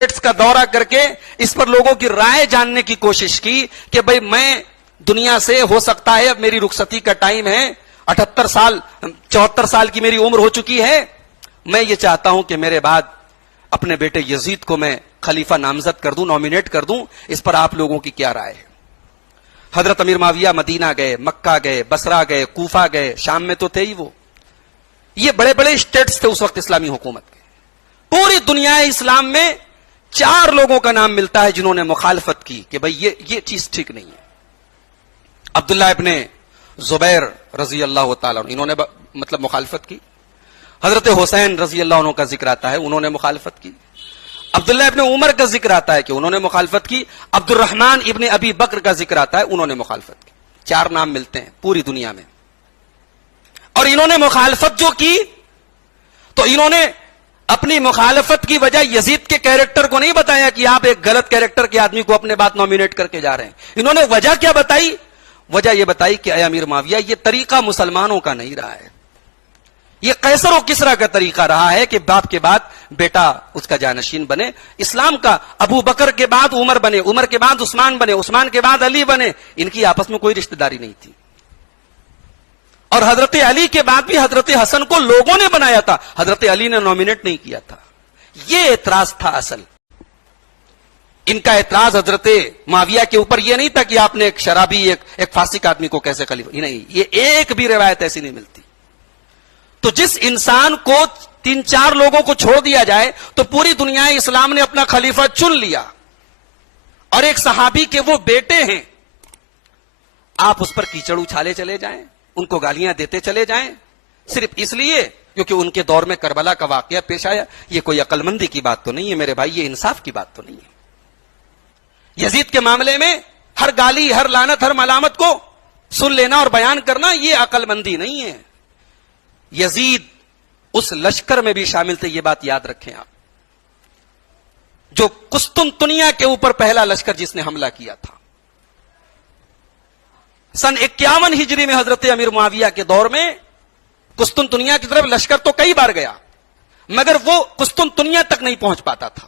کا دورہ کر کے اس پر لوگوں کی رائے جاننے کی کوشش کی کہ بھئی میں دنیا سے ہو سکتا ہے اب میری رخصتی کا ٹائم ہے، 78 سال 74 سال کی میری عمر ہو چکی ہے، میں یہ چاہتا ہوں کہ میرے بعد اپنے بیٹے یزید کو میں خلیفہ نامزد کر دوں، نومینیٹ کر دوں، اس پر آپ لوگوں کی کیا رائے ہے؟ حضرت امیر معاویہ مدینہ گئے، مکہ گئے، بصرہ گئے، کوفہ گئے، شام میں تو تھے ہی وہ، یہ بڑے بڑے اسٹیٹس تھے اس وقت اسلامی حکومت کے، پوری دنیا اسلام میں 4 لوگوں کا نام ملتا ہے جنہوں نے مخالفت کی کہ بھئی یہ چیز ٹھیک نہیں ہے۔ عبداللہ ابن زبیر رضی اللہ تعالیٰ عنہ، انہوں نے مطلب مخالفت کی۔ حضرت حسین رضی اللہ عنہ کا ذکر آتا ہے، انہوں نے مخالفت کی۔ عبداللہ ابن عمر کا ذکر آتا ہے کہ انہوں نے مخالفت کی۔ عبد الرحمن ابن ابی بکر کا ذکر آتا ہے، انہوں نے مخالفت کی۔ 4 نام ملتے ہیں پوری دنیا میں، اور انہوں نے مخالفت جو کی تو انہوں نے اپنی مخالفت کی وجہ یزید کے کیریکٹر کو نہیں بتایا کہ آپ ایک غلط کیریکٹر کے آدمی کو اپنے بعد نومینیٹ کر کے جا رہے ہیں۔ انہوں نے وجہ کیا بتائی؟ وجہ یہ بتائی کہ اے امیر معاویہ، یہ طریقہ مسلمانوں کا نہیں رہا ہے، یہ قیصر و کسریٰ کا طریقہ رہا ہے کہ باپ کے بعد بیٹا اس کا جانشین بنے۔ اسلام کا ابو بکر کے بعد عمر بنے، عمر کے بعد عثمان بنے، عثمان کے بعد علی بنے، ان کی آپس میں کوئی رشتہ داری نہیں تھی، اور حضرت علی کے بعد بھی حضرت حسن کو لوگوں نے بنایا تھا، حضرت علی نے نومینیٹ نہیں کیا تھا۔ یہ اعتراض تھا اصل، ان کا اعتراض حضرت معاویہ کے اوپر یہ نہیں تھا کہ آپ نے ایک شرابی ایک فاسق آدمی کو کیسے خلیفہ، نہیں، یہ ایک بھی روایت ایسی نہیں ملتی۔ تو جس انسان کو 3-4 لوگوں کو چھوڑ دیا جائے تو پوری دنیا اسلام نے اپنا خلیفہ چن لیا، اور ایک صحابی کے وہ بیٹے ہیں، آپ اس پر کیچڑ اچھالے چلے جائیں، ان کو گالیاں دیتے چلے جائیں صرف اس لیے کیونکہ ان کے دور میں کربلا کا واقعہ پیش آیا۔ یہ کوئی عقل مندی کی بات تو نہیں ہے میرے بھائی، یہ انصاف کی بات تو نہیں ہے۔ یزید کے معاملے میں ہر گالی، ہر لعنت، ہر ملامت کو سن لینا اور بیان کرنا یہ عقل مندی نہیں ہے۔ یزید اس لشکر میں بھی شامل تھے، یہ بات یاد رکھیں آپ، جو قسطنطنیہ کے اوپر پہلا لشکر جس نے حملہ کیا تھا۔ سن 51 ہجری میں حضرت امیر معاویہ کے دور میں قسطنطنیہ کی طرف لشکر تو کئی بار گیا، مگر وہ قسطنطنیہ تک نہیں پہنچ پاتا تھا۔